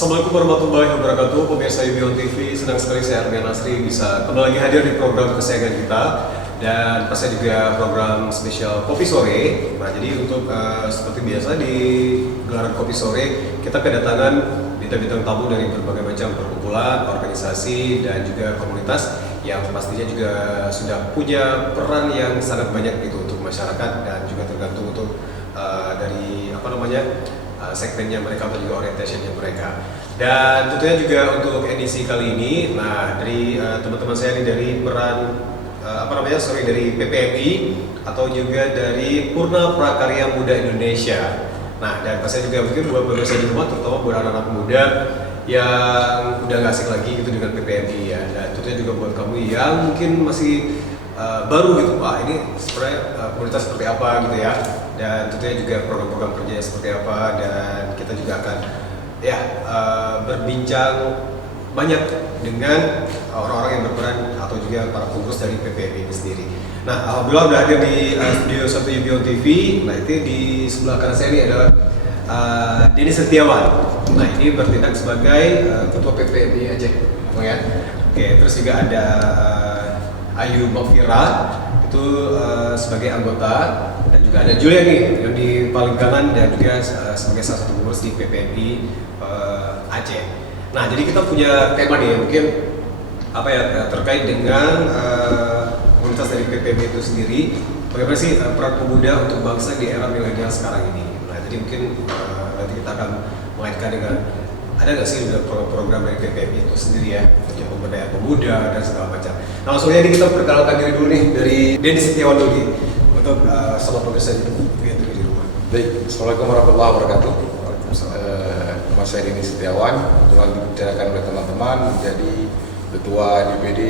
Assalamualaikum warahmatullahi wabarakatuh. Pemirsa Yubion TV, senang sekali saya Armian Nasri bisa kembali lagi hadir di program kesayangan kita, dan pasti juga program spesial Kopi Sore. Nah, jadi untuk seperti biasa di gelaran Kopi Sore kita kedatangan bintang-bintang tamu dari berbagai macam perkumpulan, organisasi, dan juga komunitas yang pastinya juga sudah punya peran yang sangat banyak gitu untuk masyarakat, dan juga tergantung untuk dari segmennya mereka atau juga orientationnya mereka. Dan tentunya juga untuk edisi kali ini, nah dari teman-teman saya ini dari peran dari PPMI atau juga dari Purna Prakarya Muda Indonesia. Nah, dan saya juga mungkin buat pemirsa di rumah, terutama buat anak-anak muda yang udah gak asik lagi gitu dengan PPMI ya. Dan tentunya juga buat kamu yang mungkin masih baru gitu, ini sebenarnya komunitas seperti apa gitu ya, dan tentunya juga program-program kerjanya seperti apa, dan kita juga akan berbincang banyak dengan orang-orang yang berperan atau juga para pengurus dari PPMI ini sendiri. Nah, alhamdulillah udah hadir di studio 1 Yubion TV. Nah, itu di sebelah kanan saya ini adalah Denny Setiawan. Nah, ini bertindak sebagai ketua PPMI Aceh, ya. Oke, terus juga ada Ayu Mafira itu sebagai anggota, dan juga ada Julia nih yang di paling kanan, dan juga sebagai salah satu pengurus di PPMI Aceh. Nah, jadi kita punya tema nih mungkin terkait dengan komunitas dari PPMI itu sendiri. Bagaimana sih peran pemuda untuk bangsa di era milenial sekarang ini? Nah, jadi mungkin nanti kita akan mengaitkan dengan ada nggak sih program dari PPMI itu sendiri ya, untuk pemberdayaan pemuda dan segala macam. Nah, langsung aja kita perkenalkan diri dulu nih dari Denny Setiawan dulu nih, untuk sama pemirsa di rumah. Baik, Assalamualaikum warahmatullahi wabarakatuh. Nama saya Denny Setiawan, kebetulan dibicarakan oleh teman-teman menjadi Ketua DPD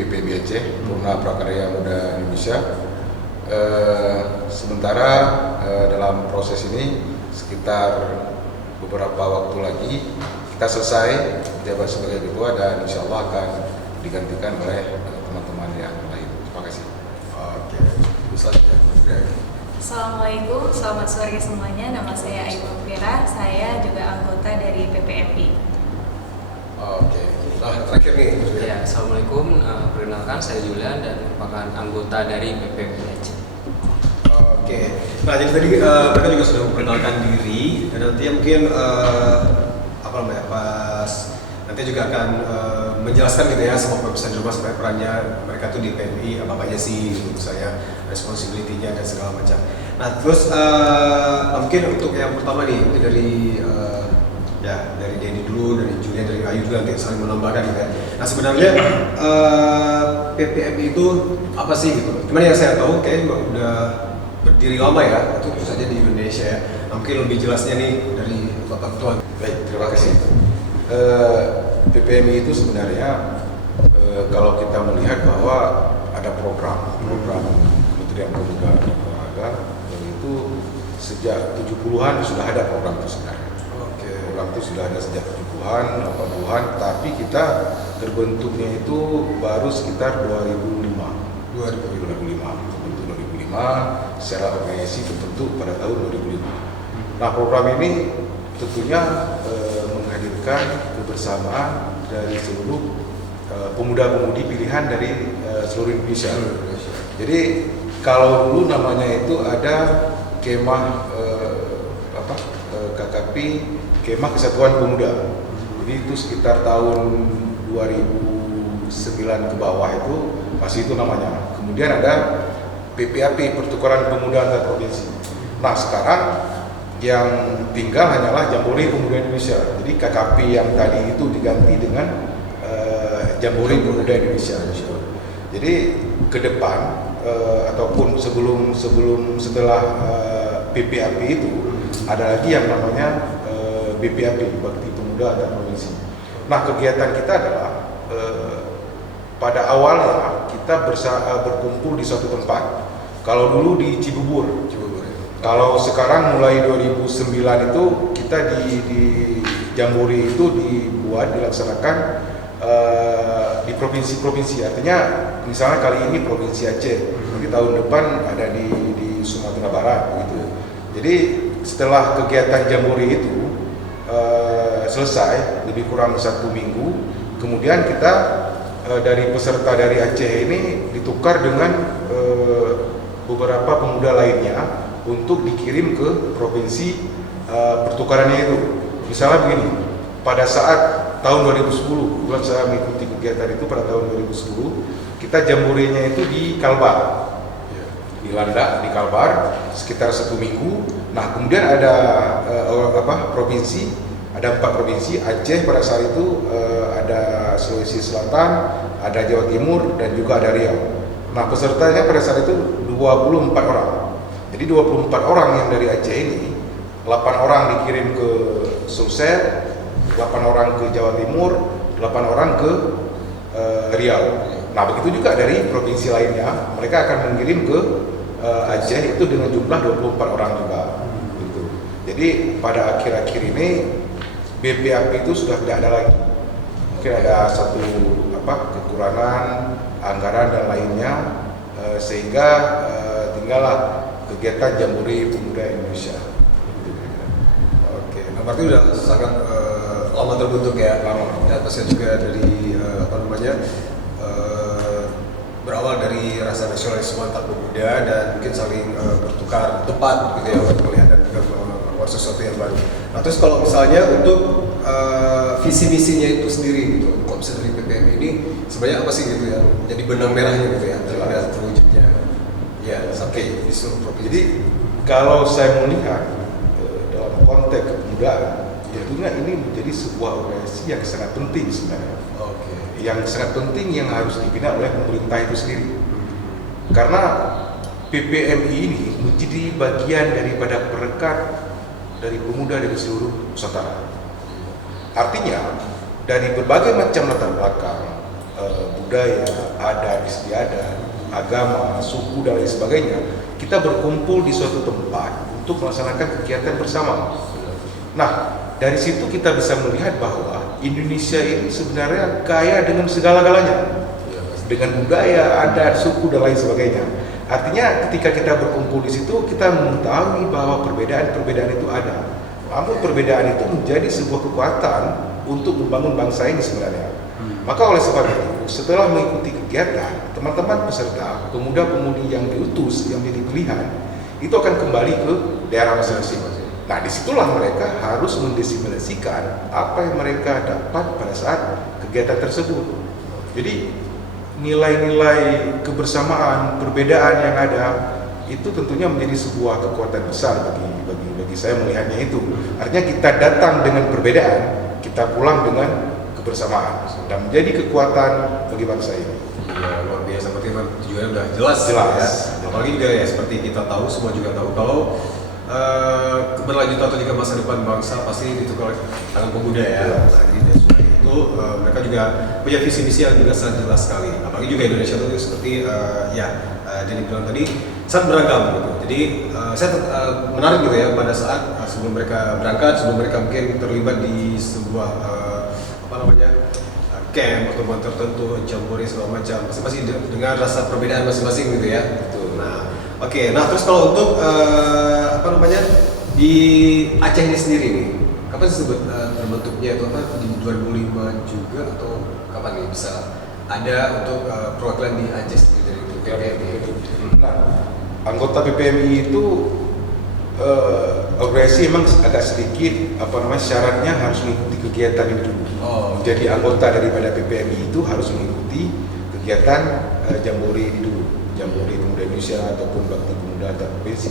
PPMI Aceh, Purna Prakarya Muda Indonesia. Sementara dalam proses ini sekitar beberapa waktu lagi kita selesai menjabat sebagai ketua, dan insya Allah akan digantikan oleh teman-teman yang lain. Terima kasih. Oke, Assalamualaikum, selamat sore semuanya. Nama saya Ayu Mafira, saya juga anggota dari PPMI. Oke, nah terakhir nih. Ya, Assalamualaikum, perkenalkan saya Julian dan merupakan anggota dari PPMI Aceh. Oke, nah jadi tadi mereka juga sudah memperkenalkan diri, dan nanti mungkin pas nanti juga akan menjelaskan gitu ya semua pemirsa di rumah sebagai perannya mereka tuh di PMI apa aja sih gitu, misalnya responsibility-nya dan segala macam. Nah, terus mungkin untuk yang pertama nih mungkin dari dari Denny dulu, dari Julia, dari Ayu juga nanti saling menambahkan gitu ya. Nah, sebenarnya PPMI itu apa sih gitu? Cuman yang saya tahu kayaknya juga udah berdiri lama ya, itu tentu saja di Indonesia ya. Nah, mungkin lebih jelasnya nih dari Bapak Ketua. Baik, terima kasih. PPMI itu sebenarnya kalau kita melihat bahwa ada program Kementerian Pemuda dan Olahraga, yang itu sejak 70-an sudah ada program itu sebenarnya. Oke. Program itu sudah ada sejak 70-an, 80-an, tapi kita terbentuknya itu baru sekitar 2005. Terbentuk 2005, secara organisasi terbentuk pada tahun 2005. Nah, program ini tentunya menghadirkan kebersamaan dari seluruh pemuda-pemudi pilihan dari seluruh Indonesia. Jadi kalau dulu namanya itu ada kemah KKP, Kemah Kesatuan Pemuda. Jadi itu sekitar tahun 2009 ke bawah itu masih itu namanya. Kemudian ada PPAP, Pertukaran Pemuda Antar Provinsi. Nah, sekarang yang tinggal hanyalah Jambore Pemuda Indonesia. Jadi KKP yang tadi itu diganti dengan Jambore Pemuda Indonesia. Jadi ke depan ataupun setelah PPAP itu ada lagi yang namanya BPAP, Bakti Pemuda Antar Provinsi. Nah, kegiatan kita adalah pada awalnya kita berkumpul di suatu tempat. Kalau dulu di Cibubur. Kalau sekarang mulai 2009 itu kita di Jambore itu dilaksanakan di provinsi-provinsi. Artinya misalnya kali ini provinsi Aceh, nanti tahun depan ada di Sumatera Barat gitu. Jadi setelah kegiatan Jambore itu selesai, lebih kurang 1 minggu. Kemudian kita dari peserta dari Aceh ini ditukar dengan beberapa pemuda lainnya untuk dikirim ke provinsi pertukarannya itu. Misalnya begini, pada saat tahun 2010, kebetulan saya mengikuti kegiatan itu pada tahun 2010, kita jamborenya itu di Kalbar, di Landak, di Kalbar, sekitar 1 minggu. Nah, kemudian ada provinsi, ada 4 provinsi, Aceh pada saat itu, ada Sulawesi Selatan, ada Jawa Timur, dan juga ada Riau. Nah, pesertanya pada saat itu 24 orang. Jadi 24 orang yang dari Aceh ini, 8 orang dikirim ke Sulsel, 8 orang ke Jawa Timur, 8 orang ke Riau. Nah, begitu juga dari provinsi lainnya, mereka akan mengirim ke Aceh itu dengan jumlah 24 orang juga. Gitu. Jadi pada akhir-akhir ini BPAP itu sudah tidak ada lagi. Mungkin ada satu kekurangan anggaran dan lainnya, sehingga tinggallah kegiatan Jambore Pemuda Indonesia. Oke, nah berarti udah sangat lama terbentuk ya. Lama. Dan pastinya juga dari berawal dari rasa nasionalisme antar pemuda dan mungkin saling bertukar tempat gitu ya untuk melihat dan juga melakukan sesuatu yang baru. Nah terus kalau misalnya untuk visi misinya itu sendiri gitu, kalau misalnya dari PPM ini sebenarnya apa sih gitu yang jadi benang merahnya gitu ya terhadap terwujudnya? Ya, sampai di seluruh provinsi. Jadi kalau saya melihat dalam konteks kepemudaan, tentunya ini menjadi sebuah organisasi yang sangat penting sebenarnya. Oke. Yang sangat penting yang harus dibina oleh pemerintah itu sendiri. Karena PPMI ini menjadi bagian daripada perekat dari pemuda dari seluruh Nusantara. Artinya dari berbagai macam latar belakang, budaya, adat istiadat, agama, suku dan lain sebagainya, kita berkumpul di suatu tempat untuk melaksanakan kegiatan bersama. Nah, dari situ kita bisa melihat bahwa Indonesia ini sebenarnya kaya dengan segala-galanya, dengan budaya, adat, suku dan lain sebagainya. Artinya ketika kita berkumpul di situ, kita mengetahui bahwa perbedaan-perbedaan itu ada. Namun perbedaan itu menjadi sebuah kekuatan untuk membangun bangsa ini sebenarnya. Maka oleh sebab itu, setelah mengikuti kegiatan, teman-teman peserta, pemuda-pemudi yang diutus, yang menjadi pilihan, itu akan kembali ke daerah masing-masing. Nah, disitulah mereka harus mendesimulasikan apa yang mereka dapat pada saat kegiatan tersebut. Jadi, nilai-nilai kebersamaan, perbedaan yang ada, itu tentunya menjadi sebuah kekuatan besar bagi saya melihatnya itu. Artinya kita datang dengan perbedaan, kita pulang dengan kebersamaan dan menjadi kekuatan bagi bangsa ini. Ya, luar biasa, seperti tujuannya udah jelas. Jelas. Ya. Apalagi juga ya seperti kita tahu, semua juga tahu kalau keberlanjutan atau juga masa depan bangsa pasti ditukar oleh tangan pemuda ya. Nah, jadi dari sudut itu mereka juga punya visi misi yang juga sangat jelas sekali. Apalagi juga Indonesia itu seperti Denny bilang tadi sangat beragam gitu. Jadi saya menarik gitu ya pada saat sebelum mereka berangkat, sebelum mereka mungkin terlibat di sebuah camp atau teman tertentu, jambore segala macam, masing-masing dengan rasa perbedaan masing-masing gitu ya. Betul. Nah, oke. Nah, terus kalau untuk di Aceh ini sendiri nih, kapan disebut terbentuknya itu di 2005 juga atau kapan nih bisa ada untuk perwakilan di Aceh sendiri dari PPMI? Nah, anggota PPMI itu organisasi memang agak sedikit syaratnya harus mengikuti kegiatan ini dulu. Menjadi anggota daripada PPMI itu harus mengikuti kegiatan Jambore ini dulu, Jambore Pemuda Indonesia ataupun Bakti Pemuda antar provinsi.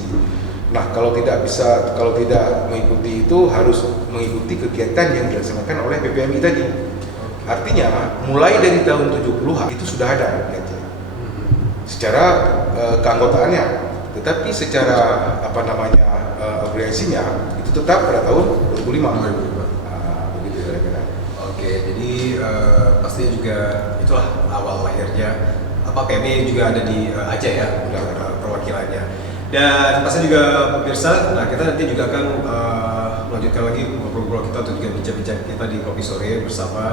Nah, kalau tidak mengikuti itu harus mengikuti kegiatan yang dilaksanakan oleh PPMI tadi. Artinya mulai dari tahun 70-an itu sudah ada di Aceh secara keanggotaannya, tetapi secara organisasinya itu tetap pada tahun 2005. Begitu kira-kira. Oke, jadi pastinya juga itulah awal lahirnya PMI juga ada di Aceh ya, perwakilannya. Dan pasti juga pemirsa, nah kita nanti juga akan melanjutkan lagi ngobrol-ngobrol kita atau juga bincang-bincang kita di Kopi Sore bersama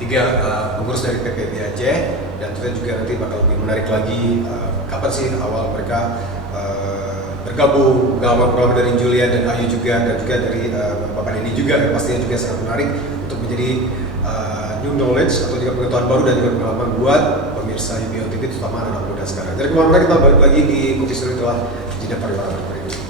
3 pengurus dari PPMI Aceh, dan kita juga nanti bakal lebih menarik lagi kapan sih awal mereka bergabung, pengalaman dari Julian dan Ayu juga, dan juga dari Bapak Denny juga, yang pastinya juga sangat menarik untuk menjadi new knowledge atau juga pengetahuan baru dan juga pengalaman buat pemirsa UPO TV, terutama anak muda sekarang. Dari kemarin kita balik lagi di Kopi Story telah jeda pariwara berikut.